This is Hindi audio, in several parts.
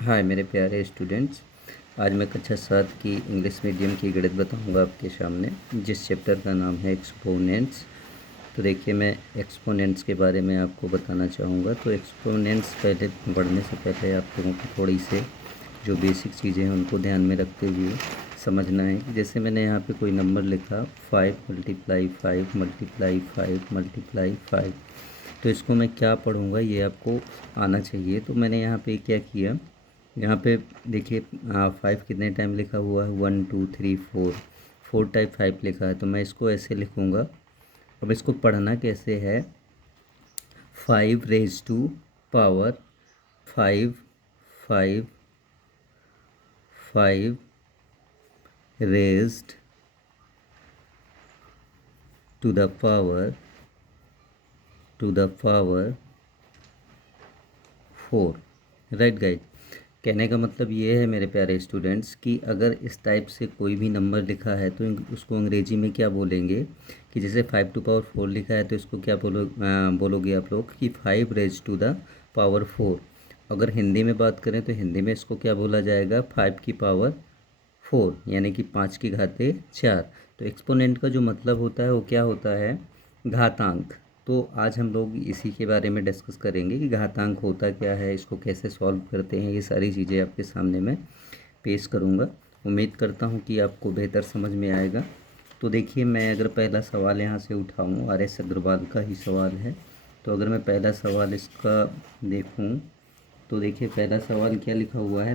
हाय मेरे प्यारे स्टूडेंट्स। आज मैं कक्षा 7 की इंग्लिश मीडियम की गणित बताऊंगा आपके सामने, जिस चैप्टर का नाम है एक्सपोनेंट्स। तो देखिए, मैं एक्सपोनेंट्स के बारे में आपको बताना चाहूँगा। तो एक्सपोनेंट्स पहले पढ़ने से पहले आप लोगों को थोड़ी से जो बेसिक चीज़ें हैं उनको ध्यान में रखते हुए समझना है। जैसे मैंने यहाँ पे कोई नंबर लिखा 5 × 5 × 5 × 5, तो इसको मैं क्या पढ़ूँगा ये आपको आना चाहिए। तो मैंने यहाँ पे क्या किया, यहाँ पे देखिए 5 कितने टाइम लिखा हुआ है, 1 2 3 4, 4 टाइप 5 लिखा है। तो मैं इसको ऐसे लिखूँगा। अब इसको पढ़ना कैसे है, 5 raised to power 5 5 5 raised to the power 4। Right guide, कहने का मतलब ये है मेरे प्यारे स्टूडेंट्स कि अगर इस टाइप से कोई भी नंबर लिखा है तो उसको अंग्रेजी में क्या बोलेंगे, कि जैसे 5 to power 4 लिखा है तो इसको क्या बोलोगे आप लोग कि 5 raised to the power 4। अगर हिंदी में बात करें तो हिंदी में इसको क्या बोला जाएगा, 5 की पावर 4, यानी कि 5 की घाते 4। तो एक्सपोनेंट का जो मतलब होता है वो क्या होता है, घातांक। तो आज हम लोग इसी के बारे में डिस्कस करेंगे कि घातांक होता क्या है, इसको कैसे सॉल्व करते हैं। ये सारी चीज़ें आपके सामने मैं पेश करूँगा। उम्मीद करता हूँ कि आपको बेहतर समझ में आएगा। तो देखिए, मैं अगर पहला सवाल यहाँ से उठाऊँ, RS अग्रवाल का ही सवाल है। तो अगर मैं पहला सवाल इसका देखूँ तो देखिए, पहला सवाल क्या लिखा हुआ है,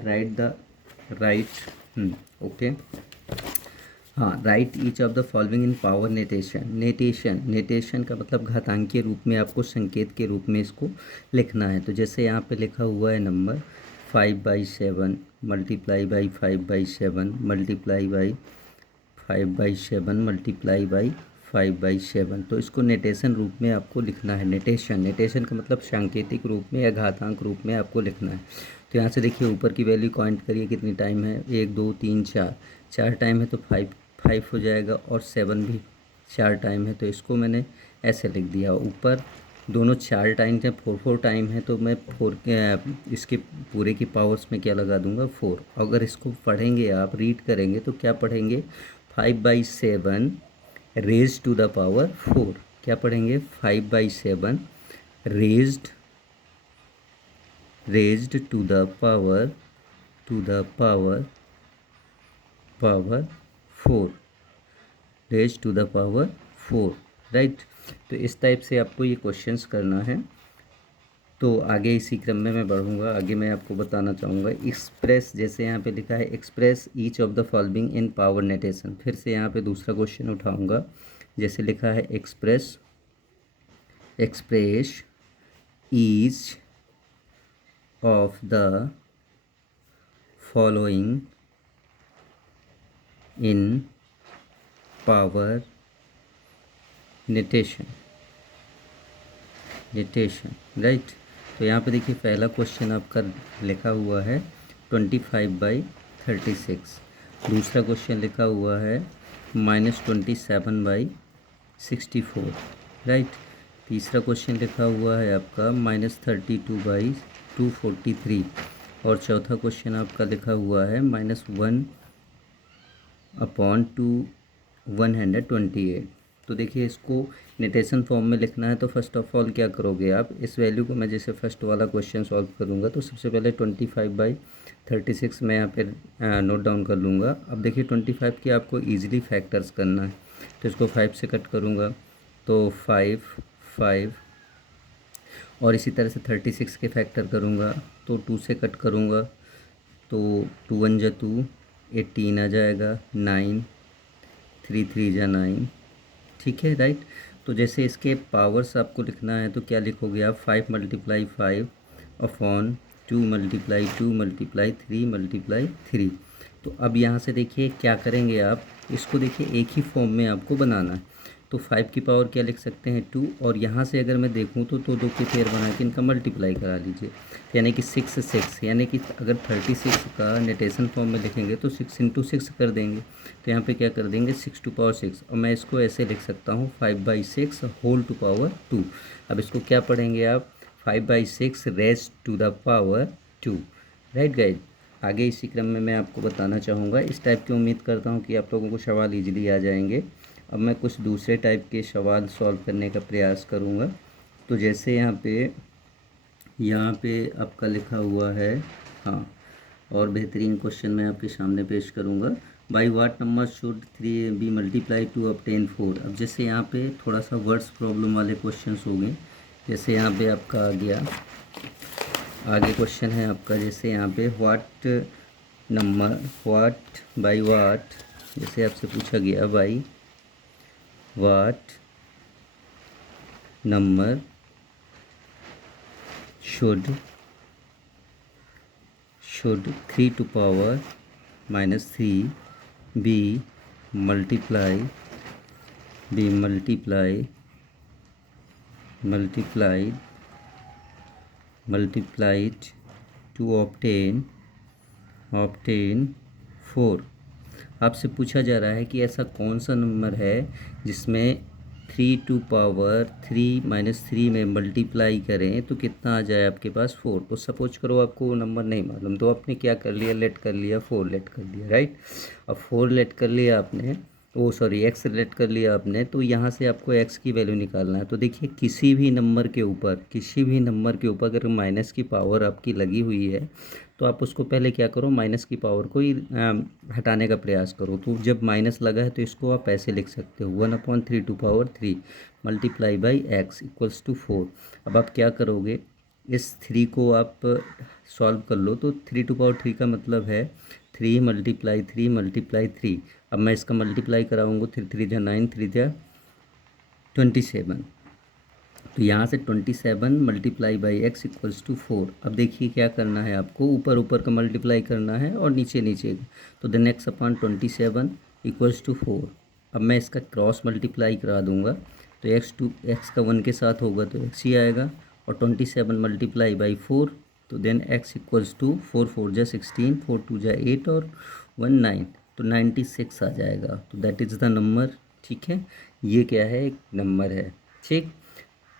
ओके। हाँ, right each of the following in power notation. Notation का मतलब घातांकीय रूप में, आपको संकेत के रूप में इसको लिखना है। तो जैसे यहाँ पे लिखा हुआ है number 5/7 multiply by 5/7 multiply by 5/7 multiply by 5/7। तो इसको नेटेशन रूप में आपको लिखना है। नेटेशन का मतलब सांकेतिक रूप में या घातांक रूप में आपको लिखना है। तो यहाँ से देखिए, ऊपर की वैल्यू काउंट करिए, कितनी टाइम है, 1 2 3 4, 4 टाइम है तो 5 हो जाएगा, और 7 भी 4 टाइम है। तो इसको मैंने ऐसे लिख दिया। ऊपर दोनों 4 टाइम है, 4 टाइम है, तो मैं 4 के इसके पूरे की पावर्स में क्या लगा दूंगा, 4। अगर इसको पढ़ेंगे आप, रीड करेंगे तो क्या पढ़ेंगे, 5/7 रेज टू द पावर 4। क्या पढ़ेंगे, 5/7 raised to the power power 4, raise to the power 4। Right. तो इस टाइप से आपको ये क्वेश्चंस करना है। तो आगे इसी क्रम में मैं बढ़ूँगा। आगे मैं आपको बताना चाहूँगा एक्सप्रेस, जैसे यहाँ पे लिखा है express each of the following in power notation. फिर से यहाँ पे दूसरा क्वेश्चन उठाऊँगा। जैसे लिखा है express each of the following in power notation. Right. तो यहाँ पे देखिए, पहला क्वेश्चन आपका लिखा हुआ है 25/36। दूसरा क्वेश्चन लिखा हुआ है -27/64। राइट। तीसरा क्वेश्चन लिखा हुआ है आपका -32/243। और चौथा क्वेश्चन आपका लिखा हुआ है -1/228। तो देखिए, इसको नेटेशन फॉर्म में लिखना है। तो फर्स्ट ऑफ ऑल क्या करोगे आप, इस वैल्यू को मैं जैसे फर्स्ट वाला क्वेश्चन सॉल्व करूँगा तो सबसे पहले 25/36 मैं यहाँ पे नोट डाउन कर लूँगा। अब देखिए, 25 की आपको ईजिली फैक्टर्स करना है। तो इसको 5 से कट करूँगा तो 5 5, और इसी तरह से 36 के फैक्टर करूँगा तो 2 से कट करूँगा तो 2 1 जा 2, 18 आ जाएगा, 9 3 3 जा 9। ठीक है। राइट। तो जैसे इसके पावर्स आपको लिखना है तो क्या लिखोगे आप, 5 × 5/2 × 2 × 3 × 3। तो अब यहाँ से देखिए क्या करेंगे आप, इसको देखिए एक ही फॉर्म में आपको बनाना है। तो 5 की पावर क्या लिख सकते हैं, 2, और यहाँ से अगर मैं देखूँ तो दो के पेयर बना के इनका मल्टीप्लाई करा लीजिए, यानी कि 6 6, यानी कि अगर 36 का नेटेशन फॉर्म में लिखेंगे तो 6 × 6 कर देंगे। तो यहाँ पे क्या कर देंगे, 6 to power 6, और मैं इसको ऐसे लिख सकता हूँ 5/6 होल टू पावर 2। अब इसको क्या पढ़ेंगे आप, 5/6 raise to the power 2। Right guys. आगे इसी क्रम में मैं आपको बताना चाहूँगा, इस टाइप की उम्मीद करता हूँ कि आप लोगों को सवाल इजीली आ जाएंगे। अब मैं कुछ दूसरे टाइप के सवाल सॉल्व करने का प्रयास करूँगा। तो जैसे यहाँ पे आपका लिखा हुआ है, हाँ, और बेहतरीन क्वेश्चन मैं आपके सामने पेश करूँगा। By what number should 3 be multiply to obtain 4। अब जैसे यहाँ पे थोड़ा सा वर्ड्स प्रॉब्लम वाले क्वेश्चंस हो गए। जैसे यहाँ पे आपका आ गया, आगे क्वेश्चन है आपका, जैसे यहाँ पे what number, what by what, जैसे आपसे पूछा गया by what number should 3 to power -3 be multiplied to obtain 4। आपसे पूछा जा रहा है कि ऐसा कौन सा नंबर है जिसमें 3 टू पावर 3 - 3 में मल्टीप्लाई करें तो कितना आ जाए आपके पास 4। तो सपोज करो आपको वो नंबर नहीं मालूम, तो आपने क्या कर लिया, लेट कर लिया 4 लेट कर लिया, राइट। अब 4 लेट कर लिया आपने, ओ सॉरी एक्स लेट कर लिया आपने, तो यहाँ से आपको एक्स की वैल्यू निकालना है। तो देखिए किसी भी नंबर के ऊपर अगर माइनस की पावर आपकी लगी हुई है तो आप उसको पहले क्या करो, माइनस की पावर को ही हटाने का प्रयास करो। तो जब माइनस लगा है तो इसको आप ऐसे लिख सकते हो 1/3 to power 3 multiply by x equals to 4। अब आप क्या करोगे, इस 3 को आप सॉल्व कर लो। तो 3 टू पावर 3 का मतलब है 3 × 3। अब मैं इसका मल्टीप्लाई कराऊंगा, 3 3 जा 9, 3 जा 27। तो यहाँ से 27 multiply by x equals to 4। अब देखिए क्या करना है आपको, ऊपर ऊपर का मल्टीप्लाई करना है और नीचे नीचे का। तो then x upon 27 equals to 4। अब मैं इसका क्रॉस मल्टीप्लाई करा दूंगा, तो एक्स का 1 के साथ होगा तो एक्स ही आएगा, और 27 मल्टीप्लाई बाई 4, तो देन एक्स इक्वल्स टू 4 4 जा 16, 4 2 जा 8 और 1 9, तो 96 आ जाएगा। तो दैट इज़ द नंबर, ठीक है। ये क्या है, एक नंबर है, ठीक।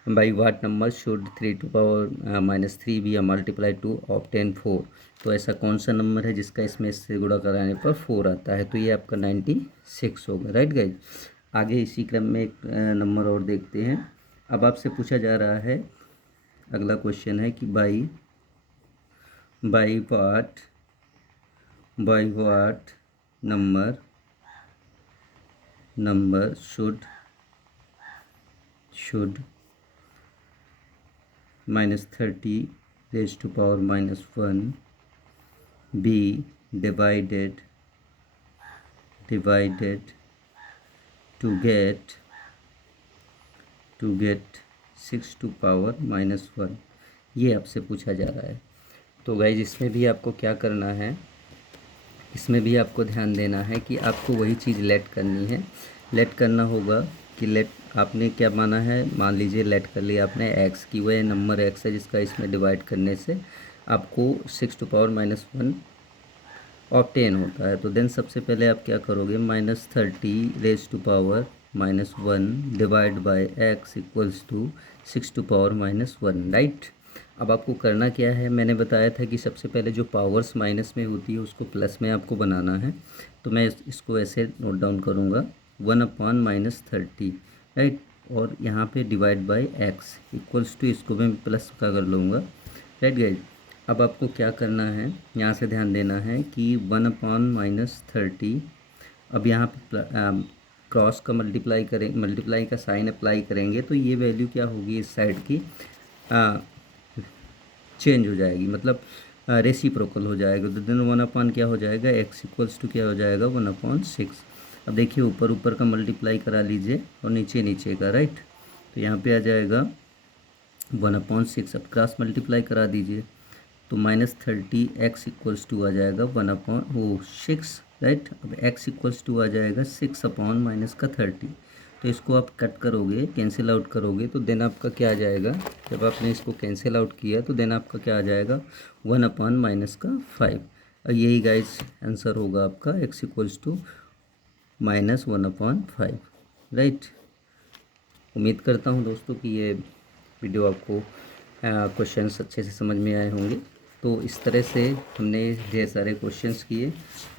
By what number should 3 to power -3 be multiply to obtain 4। तो ऐसा कौन सा नंबर है जिसका इसमें इससे गुणा कराने पर 4 आता है। तो ये आपका 96 होगा, राइट गाइज। आगे इसी क्रम में एक नंबर और देखते हैं। अब आपसे पूछा जा रहा है, अगला क्वेश्चन है कि by what number should -30 raised to power -1 be divided to get 6 to power -1। ये आपसे पूछा जा रहा है। तो गाइज इसमें भी आपको क्या करना है, इसमें भी आपको ध्यान देना है कि आपको वही चीज़ लेट करनी है। लेट करना होगा कि लेट आपने क्या माना है, मान लीजिए लेट कर लिया आपने एक्स की, वह नंबर एक्स है जिसका इसमें डिवाइड करने से आपको 6 टू पावर -1 ऑब्टेन होता है। तो देन सबसे पहले आप क्या करोगे, -30 raise to power -1 divide by x equals to 6 to power -1, right. अब आपको करना क्या है, मैंने बताया था कि सबसे पहले जो पावर्स माइनस में होती है उसको प्लस में आपको बनाना है। तो मैं इसको ऐसे नोट डाउन करूँगा 1/-30, राइट, और यहाँ पे divide by x equals to, इसको मैं प्लस का कर लूँगा, राइट गाइज। अब आपको क्या करना है, यहाँ से ध्यान देना है कि 1/-30। अब यहाँ पे क्रॉस का मल्टीप्लाई का साइन अप्लाई करेंगे तो ये वैल्यू क्या होगी, इस साइड की चेंज हो जाएगी, मतलब रेसिप्रोकल हो जाएगा। तो देन 1 क्या हो जाएगा, एक्स इक्वल्स टू क्या हो जाएगा 1/6। अब देखिए ऊपर ऊपर का मल्टीप्लाई करा लीजिए और नीचे नीचे का, राइट। तो यहाँ पे आ जाएगा 1/6। अब क्रॉस मल्टीप्लाई करा दीजिए तो -30 एक्स इक्वल्स टू आ जाएगा 1/6, राइट। अब एक्स इक्वल्स टू आ जाएगा 6/-30। तो इसको आप कट करोगे, कैंसिल आउट करोगे, तो देन आपका क्या आ जाएगा, जब आपने इसको कैंसिल आउट किया तो देन आपका क्या आ जाएगा 1/-5। और यही गाइस आंसर होगा आपका, एक्स इक्वल्स टू -1/5, राइट। उम्मीद करता हूँ दोस्तों कि ये वीडियो आपको क्वेश्चंस अच्छे से समझ में आए होंगे। तो इस तरह से हमने ढेर सारे क्वेश्चंस किए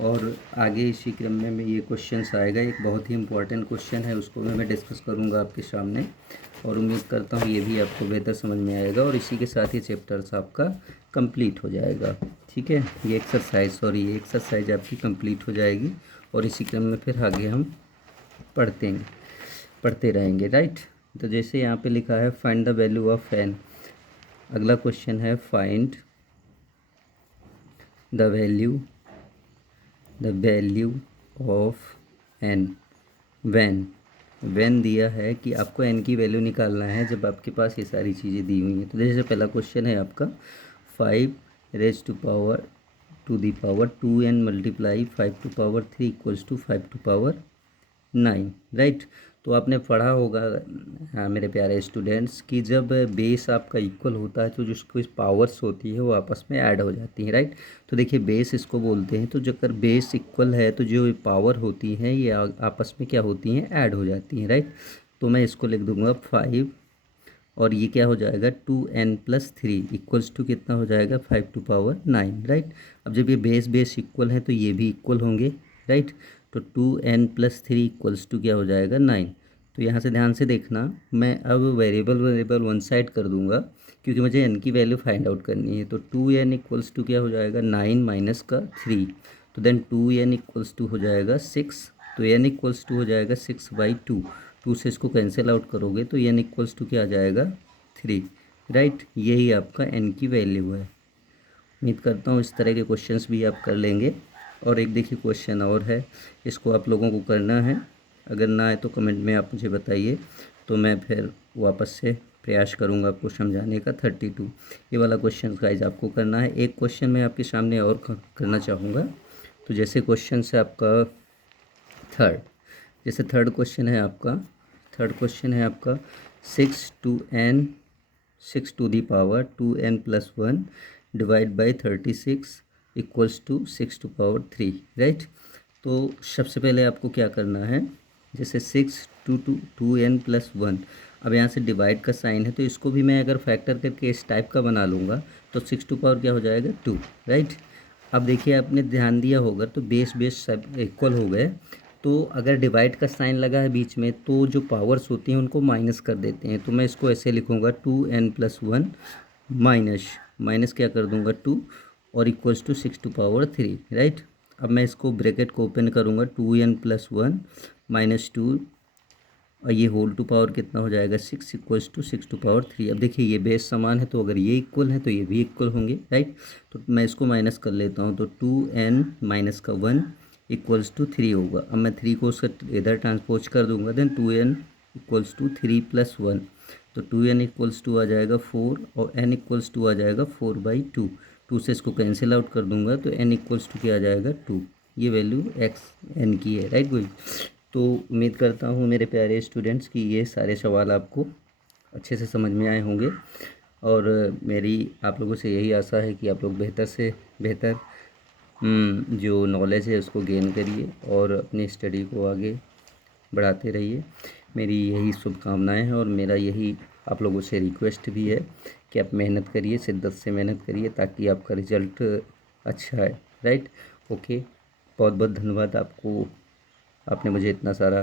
और आगे इसी क्रम में ये क्वेश्चंस आएगा। एक बहुत ही इम्पोर्टेंट क्वेश्चन है, उसको मैं डिस्कस करूँगा आपके सामने और उम्मीद करता हूँ ये भी आपको बेहतर समझ में आएगा और इसी के साथ ही चैप्टर्स आपका कंप्लीट हो जाएगा। ठीक है, ये एक्सरसाइज आपकी कंप्लीट हो जाएगी और इसी क्रम में फिर आगे हम पढ़ते रहेंगे। राइट, तो जैसे यहाँ पे लिखा है find the value of n. अगला क्वेश्चन है find the value of n when दिया है कि आपको एन की वैल्यू निकालना है जब आपके पास ये सारी चीज़ें दी हुई हैं। तो जैसे पहला क्वेश्चन है आपका 5 to the power 2n multiply 5 to power 3 equals to 5 to power 9। Right, तो आपने पढ़ा होगा हाँ मेरे प्यारे स्टूडेंट्स कि जब बेस आपका इक्वल होता है तो जो उसकी पावर्स होती है वो आपस में ऐड हो जाती हैं। राइट, तो देखिए बेस इसको बोलते हैं। तो जब अगर बेस इक्वल है तो जो पावर होती हैं ये आपस में क्या होती हैं, ऐड हो जाती हैं। राइट, तो मैं इसको लिख दूंगा 5 और ये क्या हो जाएगा 2n+3 इक्वल्स टू कितना हो जाएगा 5 टू पावर 9। राइट, अब जब ये बेस इक्वल है तो ये भी इक्वल होंगे। राइट, तो 2n+3 इक्वल्स टू क्या हो जाएगा 9। तो यहाँ से ध्यान से देखना, मैं अब वेरिएबल वन साइड कर दूंगा क्योंकि मुझे n की वैल्यू फाइंड आउट करनी है। तो 2n इक्वल्स टू क्या हो जाएगा 9 माइनस का 3, तो देन 2n इक्वल्स टू हो जाएगा 6। तो n इक्वल्स टू हो जाएगा 6/2। 2 से इसको कैंसिल आउट करोगे तो n इक्वल्स टू क्या आ जाएगा 3। राइट, यही आपका n की वैल्यू है। उम्मीद करता हूँ इस तरह के क्वेश्चंस भी आप कर लेंगे। और एक देखिए क्वेश्चन और है, इसको आप लोगों को करना है। अगर ना आए तो कमेंट में आप मुझे बताइए, तो मैं फिर वापस से प्रयास करूँगा आपको समझाने का। 32 ये वाला क्वेश्चन गाइज आपको करना है। एक क्वेश्चन मैं आपके सामने और करना चाहूँगा। तो जैसे क्वेश्चन से आपका थर्ड क्वेश्चन है आपका 6 to the power 2n+1 divide by 36 equals to 6 to power 3। Right, तो सबसे पहले आपको क्या करना है, जैसे 6 टू n+1, अब यहाँ से डिवाइड का साइन है तो इसको भी मैं अगर फैक्टर करके इस टाइप का बना लूँगा तो 6 टू पावर क्या हो जाएगा 2। राइट, अब देखिए आपने ध्यान दिया होगा तो बेस सब इक्वल हो गए। तो अगर डिवाइड का साइन लगा है बीच में तो जो पावर्स होती हैं उनको माइनस कर देते हैं। तो मैं इसको ऐसे लिखूँगा 2n+1 माइनस क्या कर दूँगा 2 और equals to 6 to power 3। Right, अब मैं इसको ब्रैकेट को ओपन करूँगा 2n+1 -2 और ये होल टू पावर कितना हो जाएगा 6 इक्वल्स टू 6 टू पावर 3। अब देखिए ये बेस समान है तो अगर ये इक्वल है तो ये भी इक्वल होंगे। राइट, तो मैं इसको माइनस कर लेता हूँ तो 2n-1 इक्वल्स टू 3 होगा। अब मैं 3 को उसका इधर ट्रांसपोज कर दूंगा, देन 2n इक्वल्स टू 3+1, तो 2n इक्वल्स टू आ जाएगा 4 और n इक्वल्स टू आ जाएगा 4/2। 2 से इसको कैंसिल आउट कर दूंगा तो n इक्वल्स टू क्या आ जाएगा 2। ये वैल्यू n की है। राइट भाई, तो उम्मीद करता हूँ मेरे प्यारे स्टूडेंट्स कि ये सारे सवाल आपको अच्छे से समझ में आए होंगे और मेरी आप लोगों से यही आशा है कि आप लोग बेहतर से बेहतर जो नॉलेज है उसको गेन करिए और अपनी स्टडी को आगे बढ़ाते रहिए। मेरी यही शुभकामनाएं हैं और मेरा यही आप लोगों से रिक्वेस्ट भी है कि आप मेहनत करिए, शिद्दत से मेहनत करिए ताकि आपका रिज़ल्ट अच्छा है। राइट, ओके, बहुत बहुत धन्यवाद आपको, आपने मुझे इतना सारा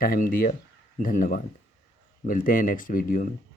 टाइम दिया। धन्यवाद, मिलते हैं नेक्स्ट वीडियो में।